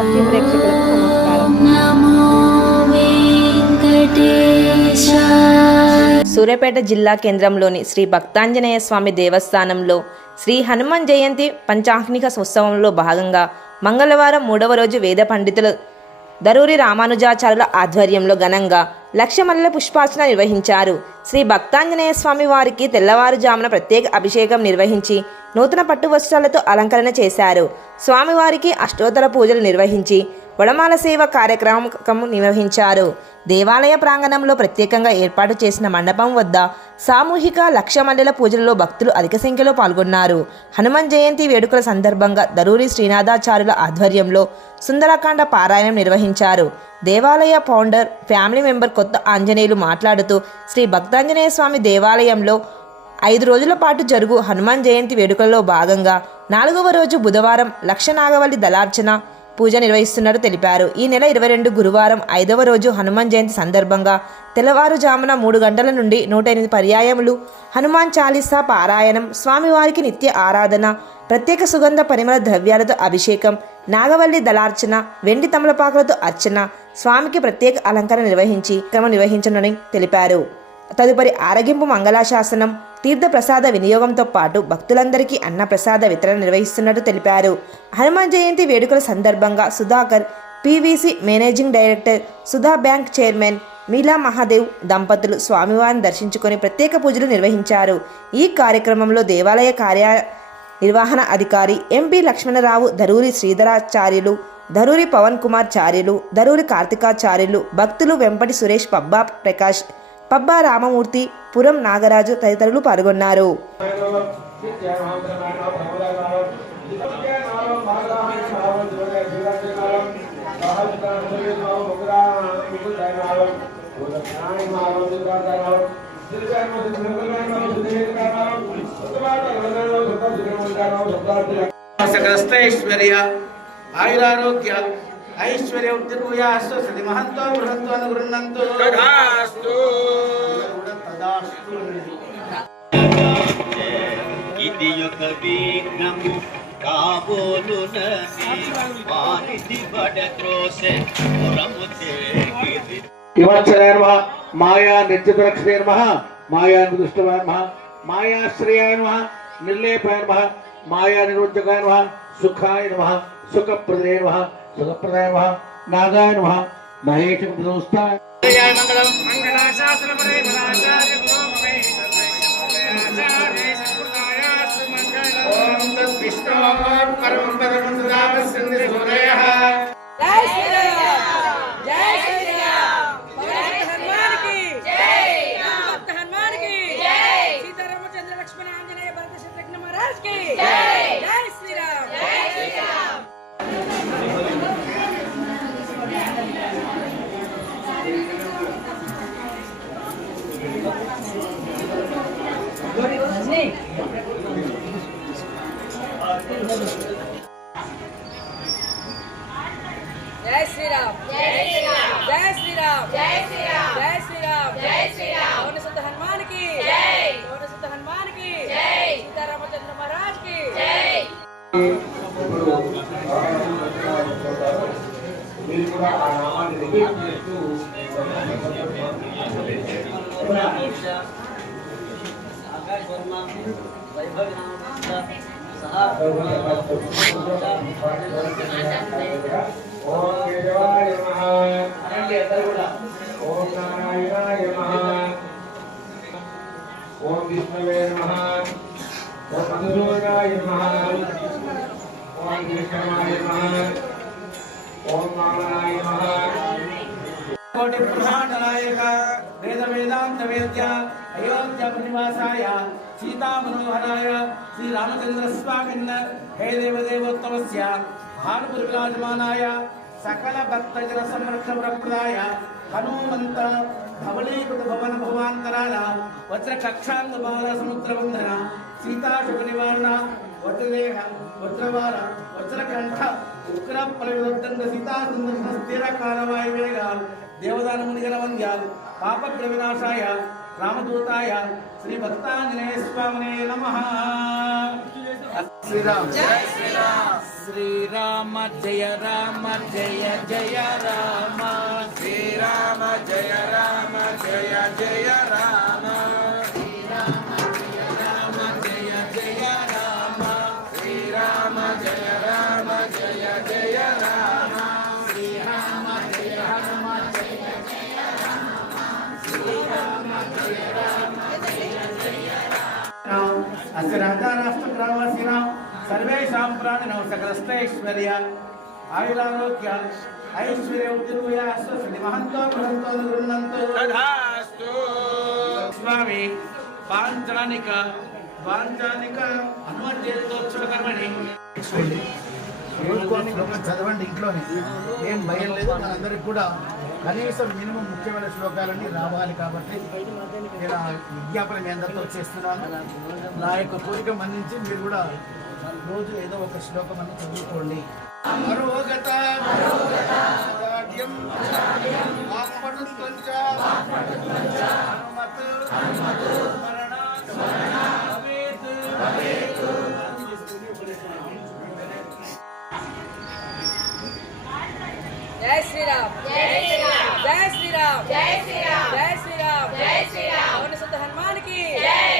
భక్తి ప్రేక్షకులకు నమస్కారం. సూర్యాపేట జిల్లా కేంద్రంలోని శ్రీ భక్తాంజనేయ స్వామి దేవస్థానంలో శ్రీ హనుమాన్ జయంతి పంచాహ్నిక ఉత్సవంలో భాగంగా మంగళవారం 3వ రోజు వేద పండితులు దరూరి రామానుజాచార్యుల ఆధ్వర్యంలో ఘనంగా లక్షమల్లెల పుష్పార్చన నిర్వహించారు. శ్రీ భక్తాంజనేయ స్వామి వారికి తెల్లవారుజామున ప్రత్యేక అభిషేకం నిర్వహించి నూతన పట్టు వస్త్రాలతో అలంకరణ చేశారు. స్వామివారికి అష్టోత్తర పూజలు నిర్వహించి వడమాల సేవ కార్యక్రమం నిర్వహించారు. దేవాలయ ప్రాంగణంలో ప్రత్యేకంగా ఏర్పాటు చేసిన మండపం వద్ద సామూహిక లక్షమల్లెల పూజలలో భక్తులు అధిక సంఖ్యలో పాల్గొన్నారు. హనుమాన్ జయంతి వేడుకల సందర్భంగా దరూరి శ్రీనాథాచార్యుల ఆధ్వర్యంలో సుందరకాండ పారాయణం నిర్వహించారు. దేవాలయ ఫౌండర్ ఫ్యామిలీ మెంబర్ కొత్త ఆంజనేయులు మాట్లాడుతూ శ్రీ భక్తాంజనేయ స్వామి దేవాలయంలో 5 రోజుల పాటు జరుగు హనుమాన్ జయంతి వేడుకలలో భాగంగా 4వ రోజు బుధవారం లక్ష నాగవల్లి దళార్చన పూజ నిర్వహిస్తున్నట్టు తెలిపారు. ఈ నెల 22 గురువారం 5వ రోజు హనుమాన్ జయంతి సందర్భంగా తెల్లవారుజామున 3 గంటల నుండి 108 పర్యాయములు హనుమాన్ చాలీసా పారాయణం, స్వామివారికి నిత్య ఆరాధన, ప్రత్యేక సుగంధ పరిమళ ద్రవ్యాలతో అభిషేకం, నాగవల్లి దళార్చన, వెండి తమలపాకులతో అర్చన, స్వామికి ప్రత్యేక అలంకరణ నిర్వహించనుని తెలిపారు. తదుపరి ఆరగింపు మంగళాశాసనం, తీర్థ ప్రసాద వినియోగంతో పాటు భక్తులందరికీ అన్నప్రసాద వితరణ నిర్వహిస్తున్నట్టు తెలిపారు. హనుమాన్ జయంతి వేడుకల సందర్భంగా Sudhakar, PVC managing director, Sudha bank chairman మీలా మహాదేవ్ దంపతులు స్వామివారిని దర్శించుకొని ప్రత్యేక పూజలు నిర్వహించారు. ఈ కార్యక్రమంలో దేవాలయ నిర్వహణ అధికారి ఎంపీ లక్ష్మణరావు, దరూరి శ్రీధరాచార్యులు, దరూరి పవన్ కుమార్ చార్యులు, దరూరి కార్తికాచార్యులు, భక్తులు వెంపటి సురేష్, పబ్బా ప్రకాష్, పబ్బా రామమూర్తి, పురం నాగరాజు తదితరులు పాల్గొన్నారు. ఆయురారోగ్య ఐశ్వర్య ఉద్యోగాస్తు సది మహంతో బృహంతో అనుగృహంతో తదాస్తు తదాస్తు. ఇది ఒక విఘ్నము కాబోలునని వానిది బడద్రోసె పురము చేగిది. హిమాచలాయ నమః, మాయా నిర్జితరక్షణే నమః, మాయా నిర్దుష్టవాయ నమః, మాయాశ్రయాయ నమః, నిర్లేపాయ నమః, మాయా నిరోధకాయ నమః, సుఖాయ నమః, సుఖప్రదాయ నమః, సుఖప్రదాయ నమః, నాగాయ నమః, మహేష దోస్తాయ మంగళం మంగళాశాసన పరిమళాచార్య గోమమే సర్వేశ్వరాచార్య సర్వదాయాస్తు మంగళం. ఓం తద్విష్ణు పరమం పదం సుధావస్యంది సూరయః. జై శ్రీరామ్, జై శ్రీరామ్, జై హనుమాన్ కి జై, భక్త హనుమాన్ కి జై, సీతారామచంద్ర లక్ష్మణ ఆంజనేయ భరత శత్రుఘ్న మహారాజ్ కి జై, జై శ్రీరామ్, జై శ్రీరామ్. జై శ్రీరామ్, జై శ్రీరామ్, జై శ్రీరామ్, జై శ్రీరామ్, జై శ్రీరామ్, జై శ్రీరామ్. పవనసుత హనుమాన్ కి జై, పవనసుత హనుమాన్ కి జై, సీతారామచంద్ర మహారాజ్ కి జై. మీరు కూడా ఆ నామాన్ని రిపీట్ చేస్తూ ఓం కేశవాయ నమః అనండి అందరూ కూడా. ఓం నారాయణాయ నమః, ఓం విష్ణవే నమః, ఓం మధుసూదనాయ నమః, ఓం కృష్ణాయ నమః, ఓం వామనాయ నమః. కోటి బ్రహ్మాండ నాయక వేద వేదాంత వేద్య అయోధ్య నివాసాయ సీతా మనోహరాయ శ్రీ రామచంద్ర స్వామిన్న హే దేవదేవోత్తమస్య భానుపుర విరాజమానాయ సకల భక్తజన సంరక్షణ ప్రదాయ హనుమంత ధవళీకృత భవన భవాంతరాల వజ్ర కక్షాంగ బాల సముద్ర బంధన సీతా శుభ నివారణ వజ్రదేహ వజ్రవార వజ్రకంఠ ఉగ్ర ప్రవిదండ సీతా సుందర స్థిర కాలవాయు వేగ దేవదాన మునిగణ వంద్య పాపగ్ర వినాశాయ రామదూతాయ శ్రీ భక్తాంజనేయ స్వామినే నమః. శ్రీరామ్, జై శ్రీరామ్. శ్రీరామ జయ రామ జయ జయ రామ శ్రీరామ జయ రామ జయ జయ రామ శ్రీరామ జయ రామ జయ జయ రామ శ్రీరామ జయ రామ జయ జయ రామ శ్రీరామ జయ రామ జయ జయ రామ శ్రీరామ జయ రామ జయ జయ రామ అస్య రాజా రాష్ట్ర గ్రామవాసినాం सर्वेषां प्राणिनां सकलस्तैश्वर्य आयुरारोग्य ऐश्वर्य उद्दिर्वया स्वस्ति महन्तो बृहन्तो गृह्णन्तु तथास्तु स्वामी पाञ्चालिक हनुमज्जयन्तोत्सव कर्मणि రోజుకో శ్లోకం చదవండి ఇంట్లోనే ఏం భయం లేదు మనందరికి కూడా కనీసం మినిమం ముఖ్యమైన శ్లోకాలన్నీ రావాలి కాబట్టి నేను ఆ విజ్ఞాపన మీ అందరితో చేస్తున్నాను. నా యొక్క కోరిక మన్నించి మీరు కూడా రోజు ఏదో ఒక శ్లోకం అని చదువుకోండి. జై శ్రీరామ్ జై శ్రీరామ్ జై శ్రీరామ్ జై శ్రీరామ్ జై శ్రీరామ్ జై శ్రీరామ్ పవన సుత హనుమాన్ కి జై